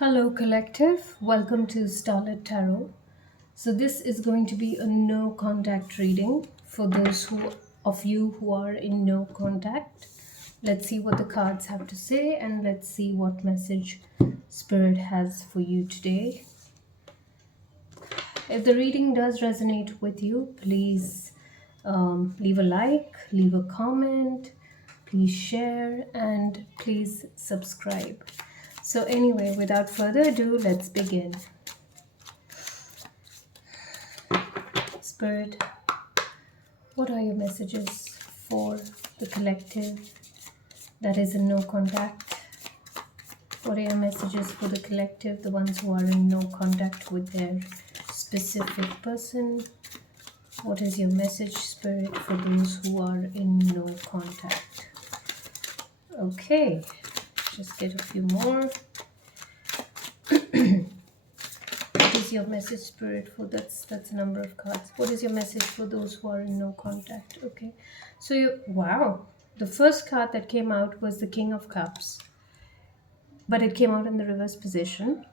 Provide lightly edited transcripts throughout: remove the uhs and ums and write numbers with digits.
Hello, collective. Welcome to Starlit Tarot. So, this is going to be a no contact reading for those of you who are in no contact. Let's see what the cards have to say and let's see what message Spirit has for you today. If the reading does resonate with you, please leave a like, leave a comment, please share, and please subscribe. So, anyway, without further ado, let's begin. Spirit, what are your messages for the collective that is in no contact? What are your messages for the collective, the ones who are in no contact with their specific person? What is your message, Spirit, for those who are in no contact? Okay, just get a few more. What is your message, Spirit, for that's a number of cards. What is your message for those who are in no contact? Okay, so wow, the first card that came out was the King of Cups, but it came out in the reverse position.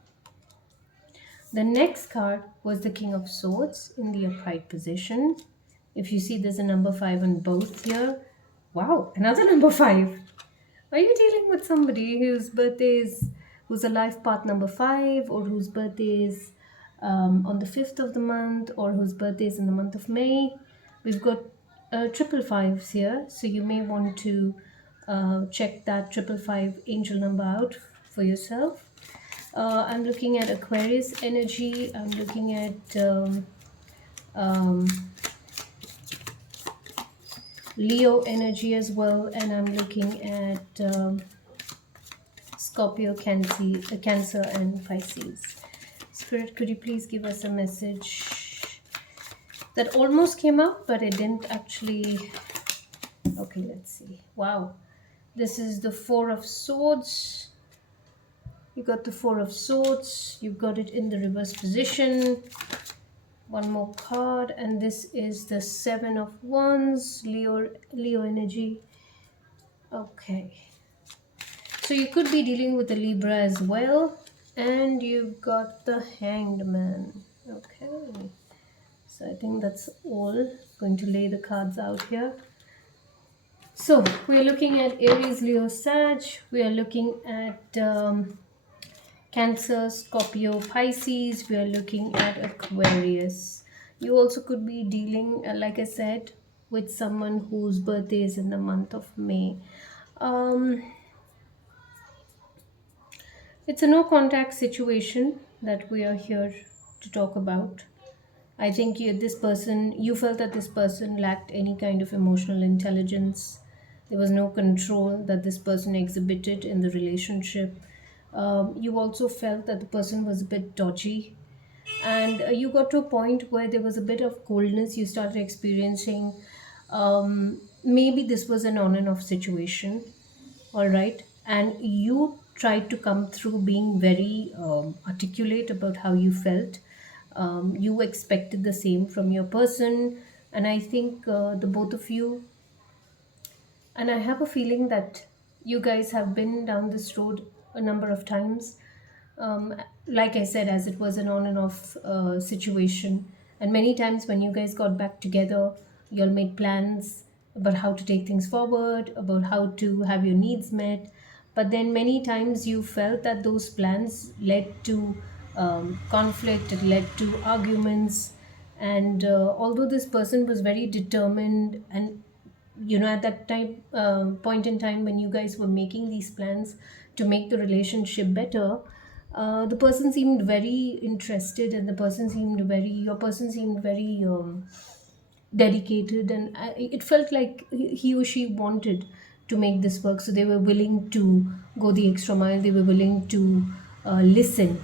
The next card was the King of Swords in the upright position. If you see, there's a number 5 on both here. Wow, another number 5. Are you dealing with somebody whose birthday is, who's a life path number 5, or whose birthday is on the 5th of the month, or whose birthday is in the month of May? We've got triple fives here, so you may want to check that triple five angel number out for yourself. I'm looking at Aquarius energy. I'm looking at um, Leo energy as well, and I'm looking at Scorpio, Cancer, and Pisces. Spirit, could you please give us a message that almost came up, but it didn't actually. Okay, let's see. Wow, this is the Four of Swords. You got the Four of Swords. You got it in the reverse position. One more card, and this is the Seven of Wands, Leo energy. Okay, so you could be dealing with a Libra as well, and you've got the Hanged Man. Okay, so I think that's all. Going to lay the cards out here. So we are looking at Aries, Leo, Sag. We are looking at Cancer, Scorpio, Pisces. We are looking at Aquarius. You also could be dealing, like I said, with someone whose birthday is in the month of May. Um, it's a no contact situation that we are here to talk about. I think you felt that this person lacked any kind of emotional intelligence. There was no control that this person exhibited in the relationship. You also felt that the person was a bit dodgy, and you got to a point where there was a bit of coldness you started experiencing. Maybe this was an on and off situation, all right, and you tried to come through being very articulate about how you felt. You expected the same from your person, and I think the both of you, and I have a feeling that you guys have been down this road a number of times. Like I said, as it was an on and off situation, and many times when you guys got back together, you all made plans about how to take things forward, about how to have your needs met. But then many times you felt that those plans led to conflict, it led to arguments. And although this person was very determined, and at that time point in time when you guys were making these plans to make the relationship better, the person seemed very interested, and your person seemed very dedicated, and it felt like he or she wanted to make this work, so they were willing to go the extra mile, they were willing to listen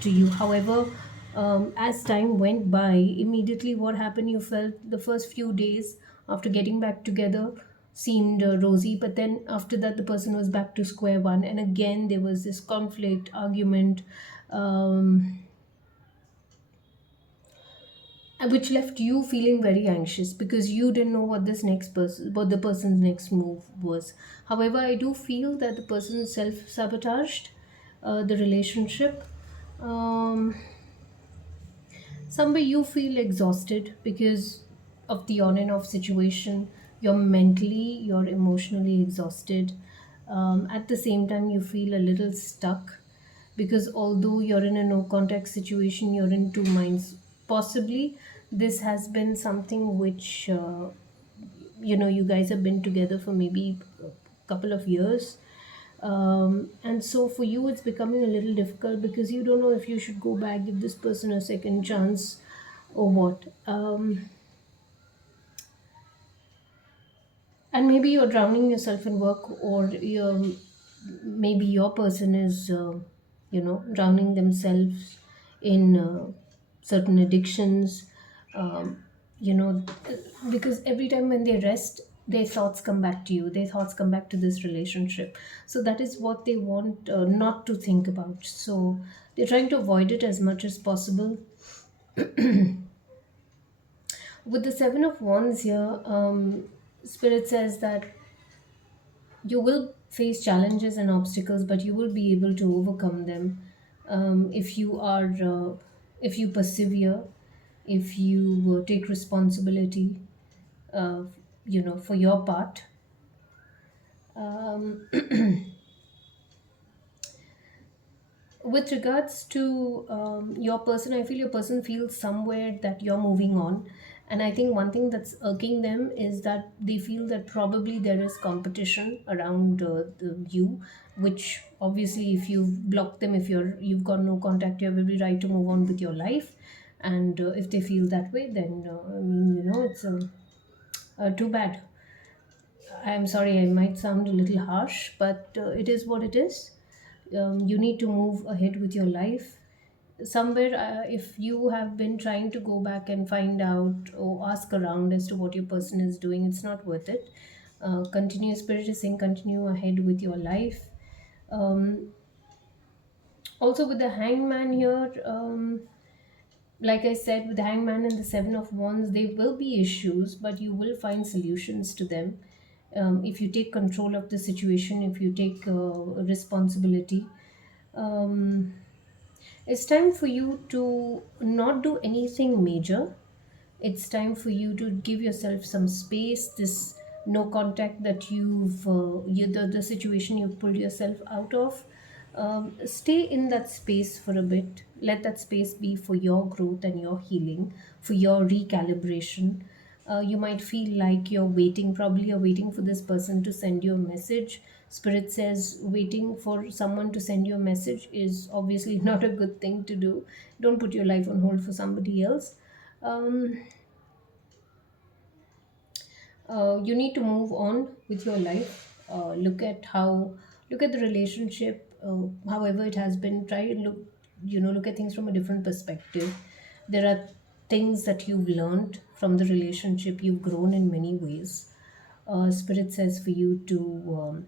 to you. However, as time went by, immediately what happened, you felt the first few days after getting back together seemed rosy, but then after that the person was back to square one, and again there was this conflict, argument, um, which left you feeling very anxious because you didn't know what the person's next move was. However, I do feel that the person self sabotaged, the relationship. Um, Somewhere you feel exhausted because of the on and off situation. You're mentally, you're emotionally exhausted. At the same time, you feel a little stuck because although you're in a no contact situation, you're in two minds. Possibly this has been something which you guys have been together for maybe a couple of years, and so for you it's becoming a little difficult because you don't know if you should go back, give this person a second chance, or what. And maybe you're drowning yourself in work, or maybe your person is drowning themselves in certain addictions. um, you know because every time when they rest, their thoughts come back to you, their thoughts come back to this relationship. So that is what they want not to think about, so they're trying to avoid it as much as possible. With the Seven of Wands here, Spirit says that you will face challenges and obstacles, but you will be able to overcome them, if you persevere, if you take responsibility, uh, for your part. Um, with regards to your person, I feel your person feels somewhere that you're moving on, and I think one thing that's irking them is that they feel that probably there is competition around you, which obviously if you've blocked them, if you've got no contact, you have every right to move on with your life. And if they feel that way, then I mean, it's too bad. I'm sorry, I might sound a little harsh, but it is what it is. You need to move ahead with your life. Somewhere, if you have been trying to go back and find out or ask around as to what your person is doing, it's not worth it. Continue, Spirit is saying, continue ahead with your life. Um, Also, with the hangman here, like I said, with the hangman and the seven of wands, there will be issues, but you will find solutions to them. If you take control of the situation, if you take responsibility. um, it's time for you to not do anything major. It's time for you to give yourself some space. This no contact that the situation you've pulled yourself out of, stay in that space for a bit. Let that space be for your growth and your healing, for your recalibration. You might feel like you're waiting, probably you're waiting for this person to send you a message. Spirit says waiting for someone to send you a message is obviously not a good thing to do. Don't put your life on hold for somebody else. um, you need to move on with your life. Look at the relationship, however it has been. Try and look at things from a different perspective. There are things that you've learned from the relationship. You've grown in many ways. Spirit says for you to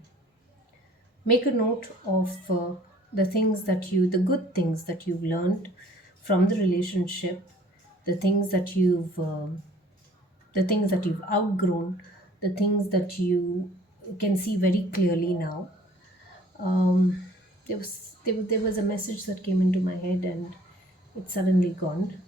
make a note of the good things that you've learned from the relationship, the things that you've outgrown, the things that you can see very clearly now. There was a message that came into my head and it's suddenly gone.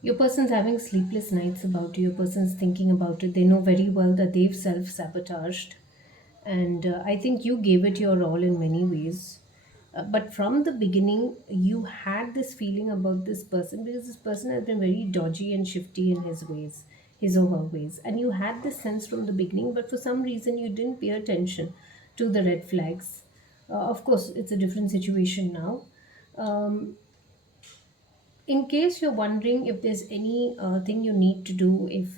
Your person's having sleepless nights about you, your person's thinking about it. They know very well that they've self sabotaged, and I think you gave it your all in many ways. But from the beginning, you had this feeling about this person because this person has been very dodgy and shifty in his ways, his or her ways. And you had this sense from the beginning, but for some reason, you didn't pay attention to the red flags. Of course, it's a different situation now. Um, in case you're wondering if there's any thing you need to do, if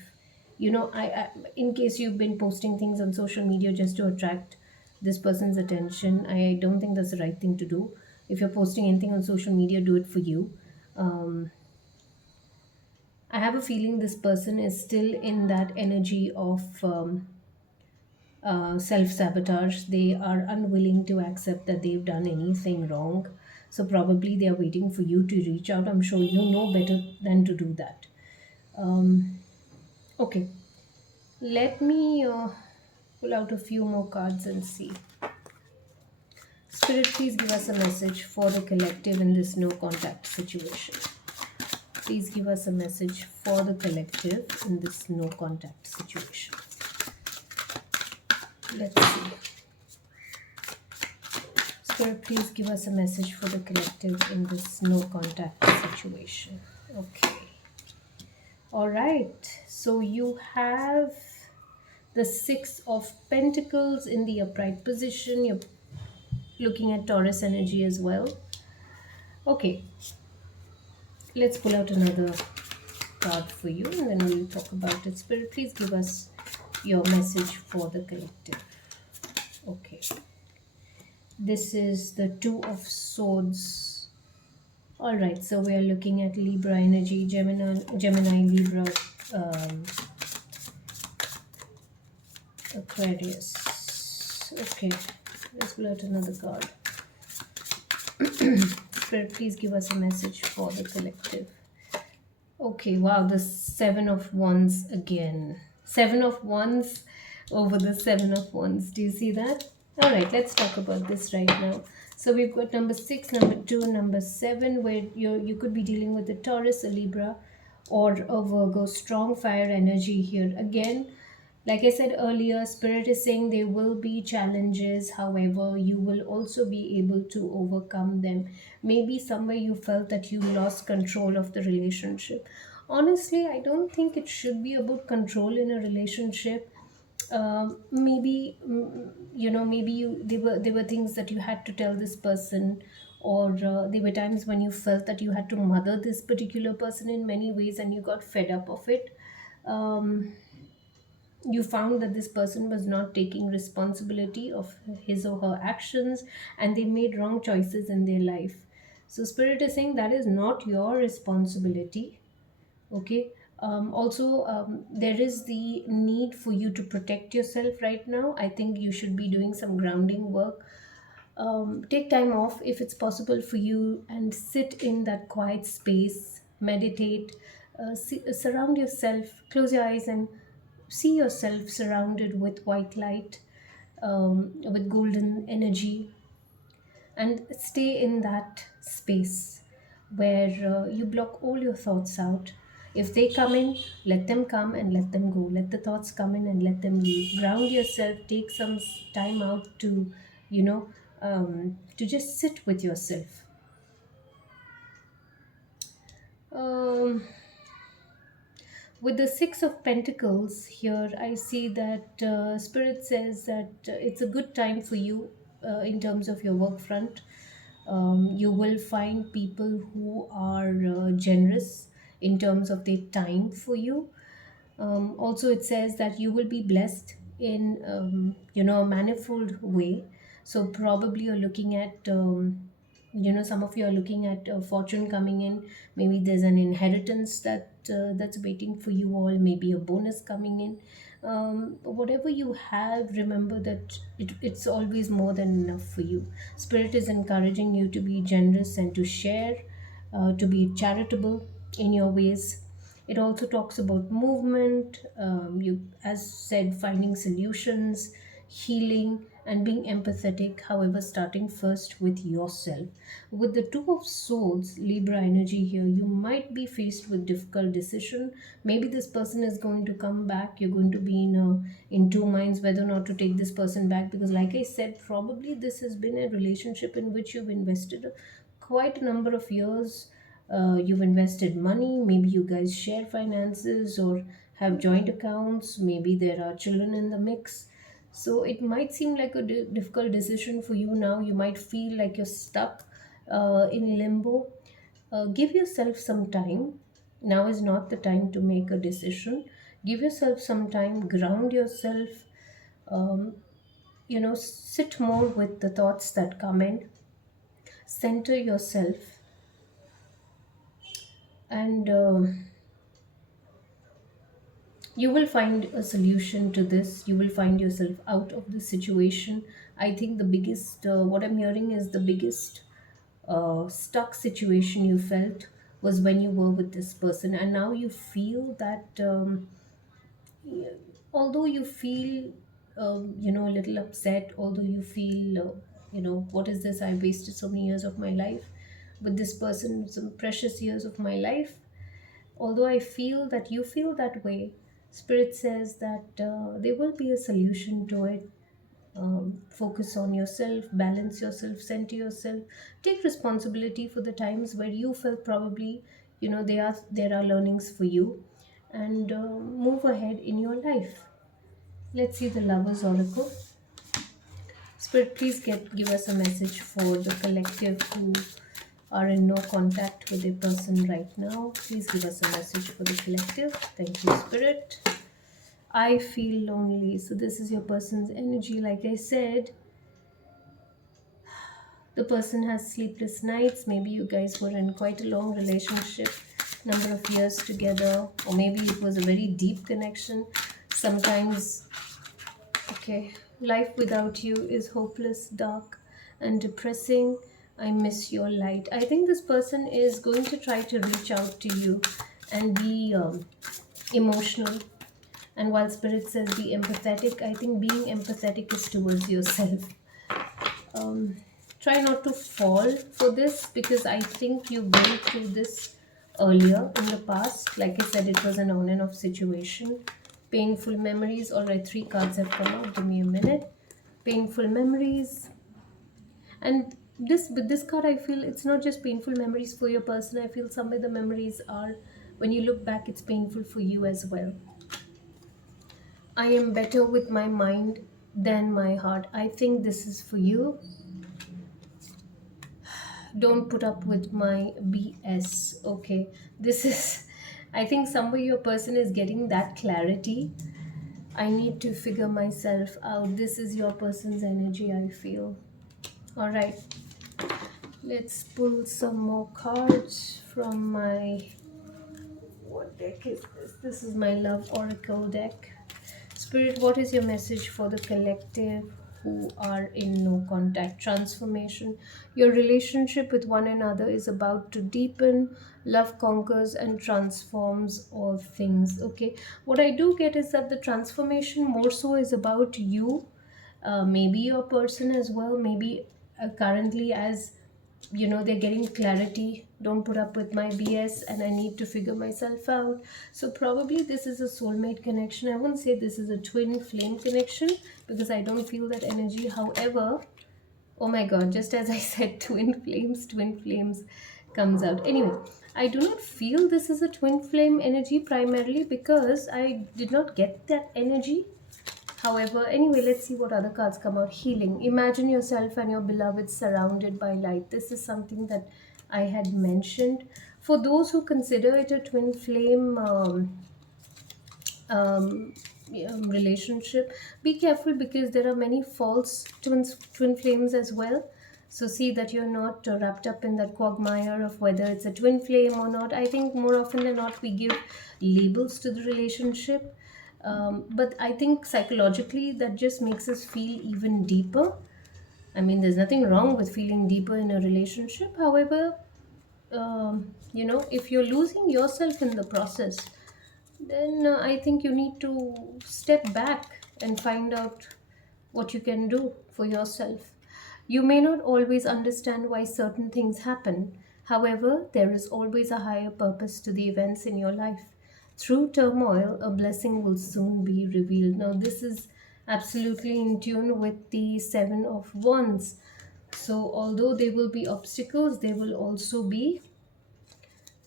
in case you've been posting things on social media just to attract this person's attention, I don't think that's the right thing to do. If you're posting anything on social media, do it for you. um, I have a feeling this person is still in that energy of self sabotage. They are unwilling to accept that they've done anything wrong. So, probably they are waiting for you to reach out. I'm sure you know better than to do that. Um, okay, let me. Pull out a few more cards and see. Spirit, please give us a message for the collective in this no contact situation. Please give us a message for the collective in this no contact situation. Let's see. Spirit, please give us a message for the collective in this no contact situation. Okay. All right. So you have the Six of Pentacles in the upright position. You're looking at Taurus energy as well. Okay. Let's pull out another card for you and then we'll talk about it. Spirit, please give us your message for the collective. Okay. This is the Two of Swords. All right, so we are looking at Libra energy, Gemini, Libra, um, Aquarius. Okay, let's pull out another card. Spirit, please give us a message for the collective. Okay, wow, the Seven of Wands again. Seven of Wands over the Seven of Wands. Do you see that? All right, let's talk about this right now. So we've got number 6, number 2, number 7, where you could be dealing with a Taurus, a Libra, or a Virgo. Strong fire energy here. Again, like I said earlier, Spirit is saying there will be challenges. However, you will also be able to overcome them. Maybe somewhere you felt that you lost control of the relationship. Honestly, I don't think it should be about control in a relationship. Maybe maybe there were things that you had to tell this person, or there were times when you felt that you had to mother this particular person in many ways and you got fed up of it. um, you found that this person was not taking responsibility of his or her actions, and they made wrong choices in their life. So Spirit is saying that is not your responsibility. Okay. Also, there is the need for you to protect yourself right now. I think you should be doing some grounding work. Take time off if it's possible for you and sit in that quiet space, meditate, surround yourself, close your eyes and see yourself surrounded with white light, with golden energy, and stay in that space where you block all your thoughts out. If they come in, let them come and let them go. Let the thoughts come in and let them leave. Ground yourself, take some time out to, you know, to just sit with yourself. Um, with the Six of Pentacles here, I see that Spirit says that it's a good time for you in terms of your work front. You will find people who are generous in terms of their time for you. Also, it says that you will be blessed in a manifold way. So probably you're looking at some of you are looking at fortune coming in. Maybe there's an inheritance that's waiting for you all. Maybe a bonus coming in. Whatever you have, remember that it's always more than enough for you. Spirit is encouraging you to be generous and to share, to be charitable in your ways. It also talks about movement, you, as said, finding solutions, healing, and being empathetic. However, starting first with yourself. With the Two of Swords, Libra energy here, you might be faced with difficult decision. Maybe this person is going to come back. You're going to be in two minds whether or not to take this person back, because, like I said, probably this has been a relationship in which you've invested quite a number of years. You've invested money. Maybe you guys share finances or have joint accounts. Maybe there are children in the mix. So it might seem like a difficult decision for you now. You might feel like you're stuck in limbo. Give yourself some time. Now is not the time to make a decision. Give yourself some time, ground yourself, um, sit more with the thoughts that come in, center yourself, and you will find a solution to this. You will find yourself out of the situation. I think the biggest, what I'm hearing is the biggest stuck situation you felt was when you were with this person, and now you feel that although you feel a little upset, although you feel, what is this? I wasted so many years of my life with this person, some precious years of my life. Although I feel that you feel that way, Spirit says that there will be a solution to it. Focus on yourself, balance yourself, center yourself, take responsibility for the times where you felt probably, there are learnings for you, and move ahead in your life. Let's see the Lovers Oracle. Spirit, please give us a message for the collective who are in no contact with a person right now. Please give us a message for the collective. Thank you, Spirit. I feel lonely. So this is your person's energy. Like I said, the person has sleepless nights. Maybe you guys were in quite a long relationship, number of years together, or maybe it was a very deep connection. Sometimes, okay, life without you is hopeless, dark, and depressing. I miss your light. I think this person is going to try to reach out to you and be emotional. And while Spirit says be empathetic, I think being empathetic is towards yourself. um, Try not to fall for this, because I think you've been through this earlier in the past. Like I said, it was an on and off situation. Painful memories. All right, three cards have come out. Give me a minute. Painful memories. And this with this card, I feel it's not just painful memories for your person. I feel some of the memories are, when you look back, it's painful for you as well. I am better with my mind than my heart. I think this is for you. Don't put up with my BS. Okay, this is, I think somewhere your person is getting that clarity. I need to figure myself out. This is your person's energy, I feel. All right, let's pull some more cards from my, what deck is this? This is my Love Oracle deck. Spirit, what is your message for the collective who are in no contact? Transformation. Your relationship with one another is about to deepen. Love conquers and transforms all things. Okay. What I do get is that the transformation more so is about you, maybe your person as well, maybe currently, as they're getting clarity. Don't put up with my BS, and I need to figure myself out. So probably this is a soulmate connection. I wouldn't say this is a twin flame connection, because I don't feel that energy. However, oh my god, just as I said, twin flames comes out. Anyway, I do not feel this is a twin flame energy, primarily because I did not get that energy. However, anyway, let's see what other cards come out. Healing. Imagine yourself and your beloved surrounded by light. This is something that I had mentioned. For those who consider it a twin flame um, relationship, be careful, because there are many false twin flames as well. So see that you're not wrapped up in that quagmire of whether it's a twin flame or not. I think more often than not we give labels to the relationship, but I think psychologically that just makes us feel even deeper. I mean, there's nothing wrong with feeling deeper in a relationship. However, if you're losing yourself in the process, then I think you need to step back and find out what you can do for yourself. You may not always understand why certain things happen. However, there is always a higher purpose to the events in your life. Through turmoil, a blessing will soon be revealed. Now, this is absolutely in tune with the Seven of Wands. So, although there will be obstacles, there will also be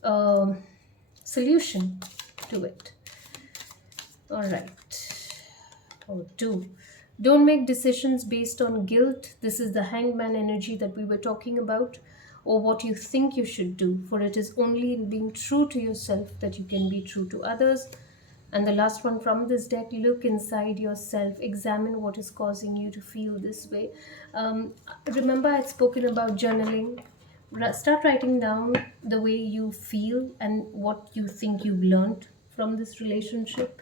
a solution to it. All right. Oh, two. Don't make decisions based on guilt. This is the hangman energy that we were talking about, or what you think you should do. For it is only in being true to yourself that you can be true to others. And the last one from this deck, look inside yourself, examine what is causing you to feel this way. Remember, I had spoken about journaling. Start writing down the way you feel and what you think you've learned from this relationship,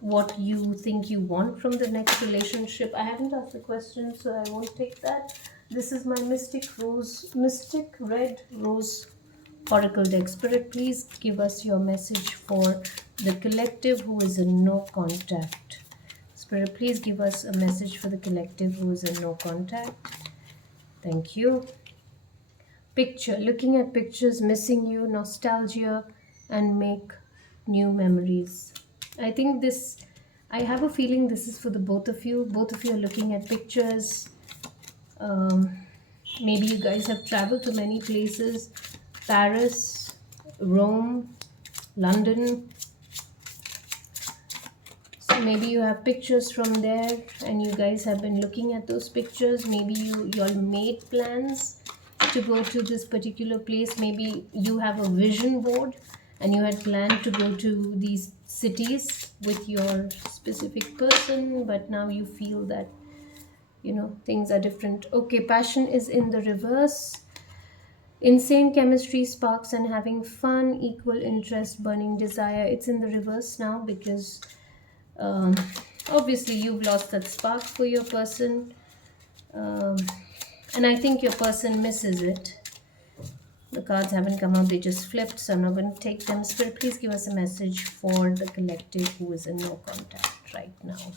what you think you want from the next relationship. I haven't asked the question, so I won't take that. This is my Mystic Red Rose Oracle deck. Spirit, please give us your message for the collective who is in no contact. Spirit, please give us a message for the collective who is in no contact. Thank you. Picture, looking at pictures, missing you, nostalgia, and make new memories. I think this, I have a feeling this is for the both of you. Both of you are looking at pictures. Um, Maybe you guys have traveled to many places: Paris, Rome, London. So maybe you have pictures from there and you guys have been looking at those pictures. Maybe you all made plans to go to this particular place. Maybe you have a vision board and you had planned to go to these cities with your specific person, but now you feel that things are different. Okay, passion is in the reverse. Insane chemistry, sparks, and having fun, equal interest, burning desire. It's in the reverse now because um, obviously you've lost that spark for your person, um, and I think your person misses it. The cards haven't come out, they just flipped, so I'm not going to take them. Spirit, please give us a message for the collective who is in no contact right now.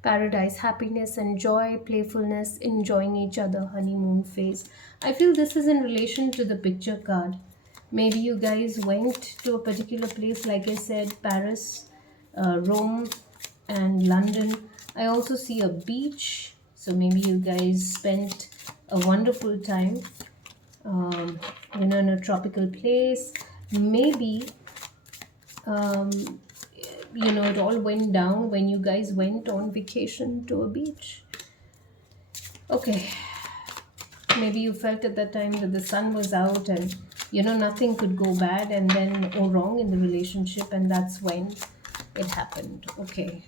Paradise, happiness and joy, playfulness, enjoying each other, honeymoon phase. I feel this is in relation to the picture card. Maybe you guys went to a particular place, like I said, Paris, Rome, and London. I also see a beach, so maybe you guys spent a wonderful time, um, in a tropical place. Maybe um, it all went down when you guys went on vacation to a beach. Okay, maybe you felt at that time that the sun was out and nothing could go bad and then or wrong in the relationship, and that's when it happened. Okay,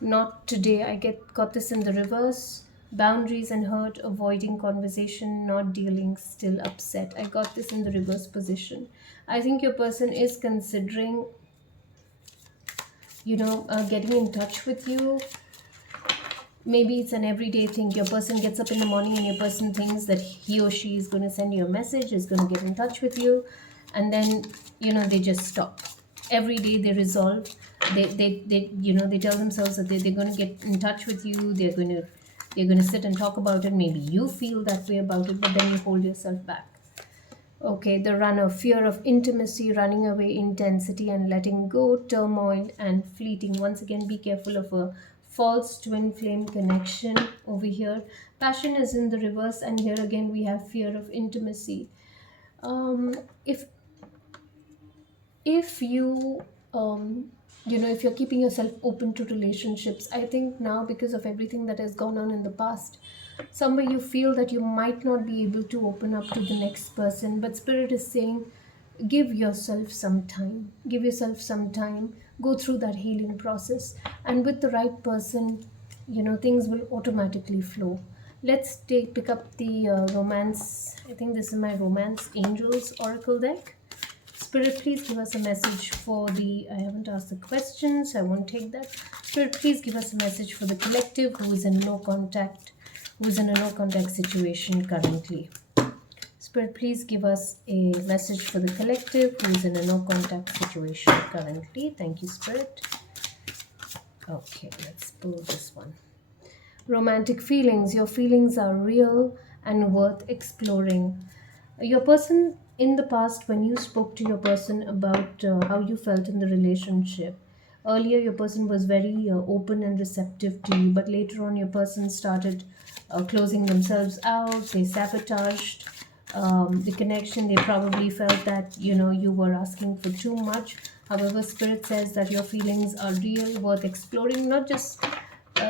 not today. I got this in the reverse. Boundaries and hurt, avoiding conversation, not dealing, still upset. I got this in the reverse position. I think your person is considering getting in touch with you. Maybe it's an everyday thing. Your person gets up in the morning and your person thinks that he or she is going to send you a message, is going to get in touch with you, and then they just stop. Every day they resolve. They tell themselves that they're going to get in touch with you. They're going to sit and talk about it. Maybe you feel that way about it, but then you hold yourself back. Okay, the runner, fear of intimacy, running away, intensity, and letting go, turmoil, and fleeting. Once again, be careful of a false twin flame connection over here. Passion is in the reverse, and here again we have fear of intimacy. Um, if if you if you're keeping yourself open to relationships, I think now, because of everything that has gone on in the past, somewhere you feel that you might not be able to open up to the next person, but spirit is saying give yourself some time, go through that healing process, and with the right person, things will automatically flow. Let's pick up the romance. I think this is my romance angels oracle deck. Spirit, please give us a message for the, I haven't asked the questions, I won't take that. Spirit, please give us a message for the collective who is in no contact, situation currently. Spirit, please give us a message for the collective who is in a no contact situation currently. Thank you, Spirit. Okay, let's pull this one. Romantic feelings. Your feelings are real and worth exploring. Your person in the past, when you spoke to your person about how you felt in the relationship, earlier your person was very open and receptive to you, but later on your person started closing themselves out. They sabotaged the connection. They probably felt that you were asking for too much. However, spirit says that your feelings are real, worth exploring. Not just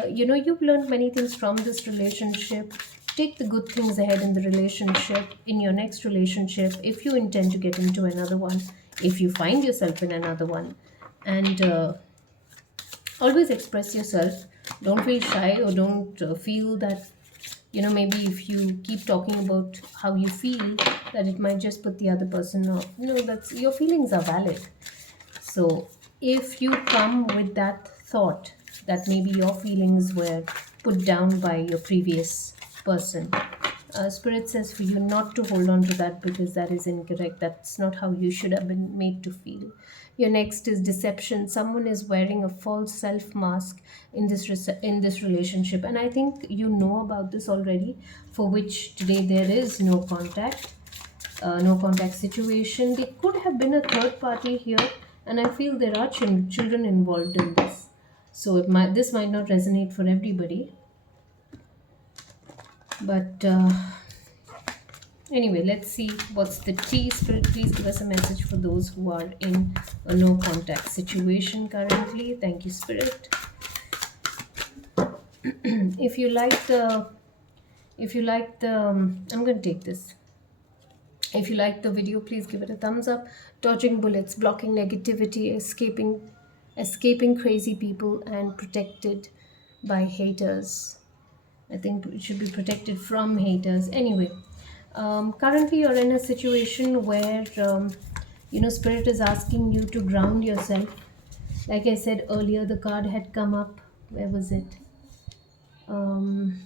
you've learned many things from this relationship. Take the good things ahead in the relationship, in your next relationship, if you intend to get into another one, if you find yourself in another one. And always express yourself. Don't feel shy, or don't feel that maybe if you keep talking about how you feel, that it might just put the other person off. No, that's, your feelings are valid. So if you come with that thought that maybe your feelings were put down by your previous person, Spirit says for you not to hold on to that because that is incorrect. That's not how you should have been made to feel. Your next is deception. Someone is wearing a false self mask in in this relationship, and I think you know about this already. For which today there is no contact situation. There could have been a third party here, and I feel there are children involved in this. So this might not resonate for everybody, but anyway, let's see what's the tea. Spirit, please give us a message for those who are in a no contact situation currently. Thank you, Spirit. If you like the, I'm going to take this. If you like the video, please give it a thumbs up. Dodging bullets, blocking negativity, escaping crazy people, and protected by haters. I think it should be protected from haters. Anyway, currently you're in a situation where Spirit is asking you to ground yourself. Like I said earlier, the card had come up. Where was it? Um,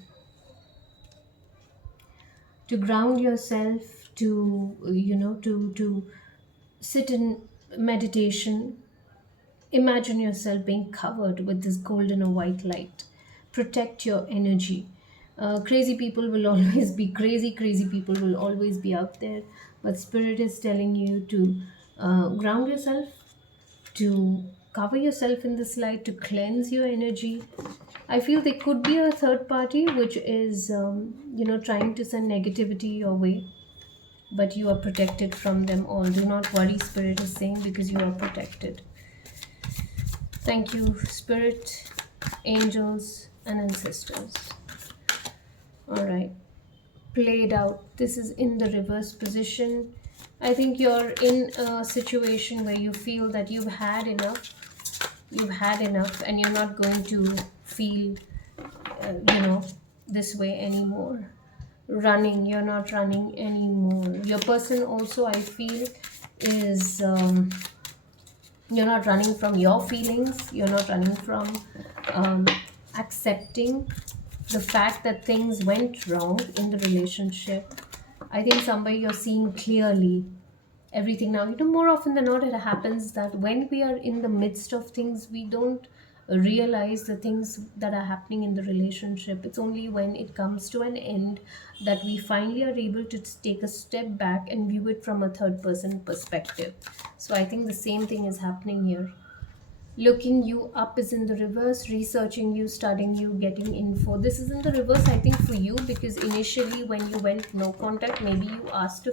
to ground yourself, to to sit in meditation. Imagine yourself being covered with this golden or white light. Protect your energy. Crazy people will always be crazy. Crazy people will always be out there. But Spirit is telling you to ground yourself, to cover yourself in this light, to cleanse your energy. I feel there could be a third party which is, trying to send negativity your way, but you are protected from them all. Do not worry, Spirit is saying, because you are protected. Thank you, Spirit, angels, and ancestors. All right, played out. This is in the reverse position. I think you're in a situation where you feel that you've had enough, and you're not going to feel, this way anymore. You're not running anymore. Your person also, I feel, is. You're not running from your feelings, you're not running from um, accepting the fact that things went wrong in the relationship. I think somewhere you're seeing clearly everything now. More often than not, it happens that when we are in the midst of things, we don't realize the things that are happening in the relationship. It's only when it comes to an end that we finally are able to take a step back and view it from a third person perspective. So I think the same thing is happening here. Looking you up is in the reverse. Researching you, studying you, getting info, this is in the reverse, I think, for you, because initially when you went no contact, maybe you asked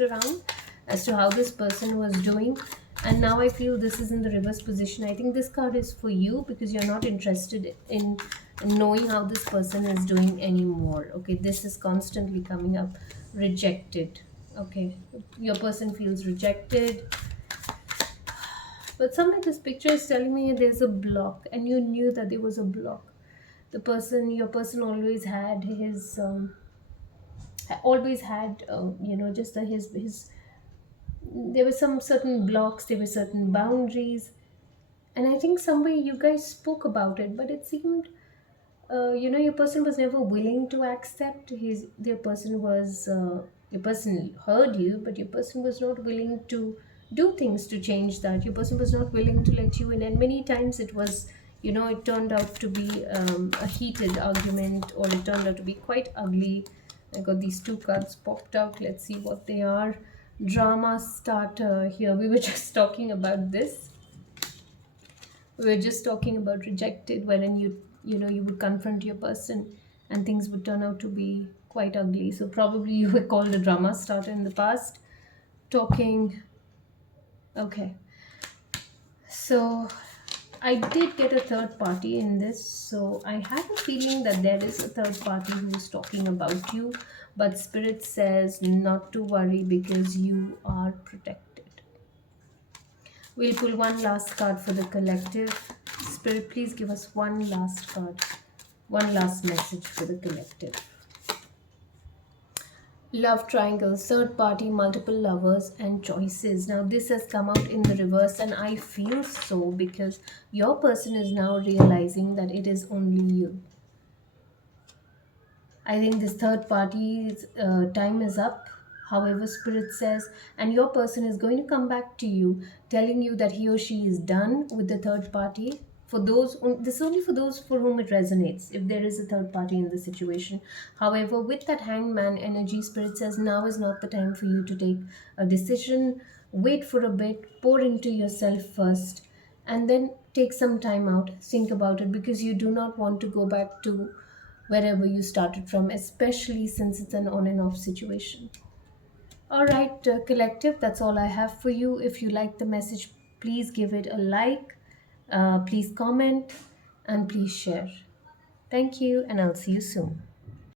around as to how this person was doing, and now I feel this is in the reverse position. I think this card is for you because you're not interested in knowing how this person is doing anymore. Okay, this is constantly coming up. Rejected. Okay, your person feels rejected, but somewhere this picture is telling me there's a block, and you knew that there was a block. Your person always had his, always had, just his. There were some certain blocks, there were certain boundaries, and I think somewhere you guys spoke about it, but it seemed, your person was never willing to accept your person heard you, but your person was not willing to do things to change that. Your person was not willing to let you in, and many times it was, it turned out to be a heated argument, or it turned out to be quite ugly. I got these two cards popped out. Let's see what they are. Drama starter here. We were just talking about this. We were just talking about rejected, wherein you would confront your person and things would turn out to be quite ugly. So probably you were called a drama starter in the past. Talking. Okay. So I did get a third party in this. So I have a feeling that there is a third party who is talking about you. But Spirit says not to worry because you are protected. We'll pull one last card for the collective. Spirit, please give us one last card. One last message for the collective. Love triangles, third party, multiple lovers, and choices. Now, this has come out in the reverse, and I feel so because your person is now realizing that it is only you. I think this third party's time is up, however, Spirit says, and your person is going to come back to you telling you that he or she is done with the third party. For those, this is only for those for whom it resonates, if there is a third party in the situation. However, with that hangman energy, Spirit says now is not the time for you to take a decision. Wait for a bit, pour into yourself first, and then take some time out, think about it, because you do not want to go back to wherever you started from, especially since it's an on and off situation. All right, collective, that's all I have for you. If you like the message, please give it a like, please comment, and please share. Thank you, and I'll see you soon.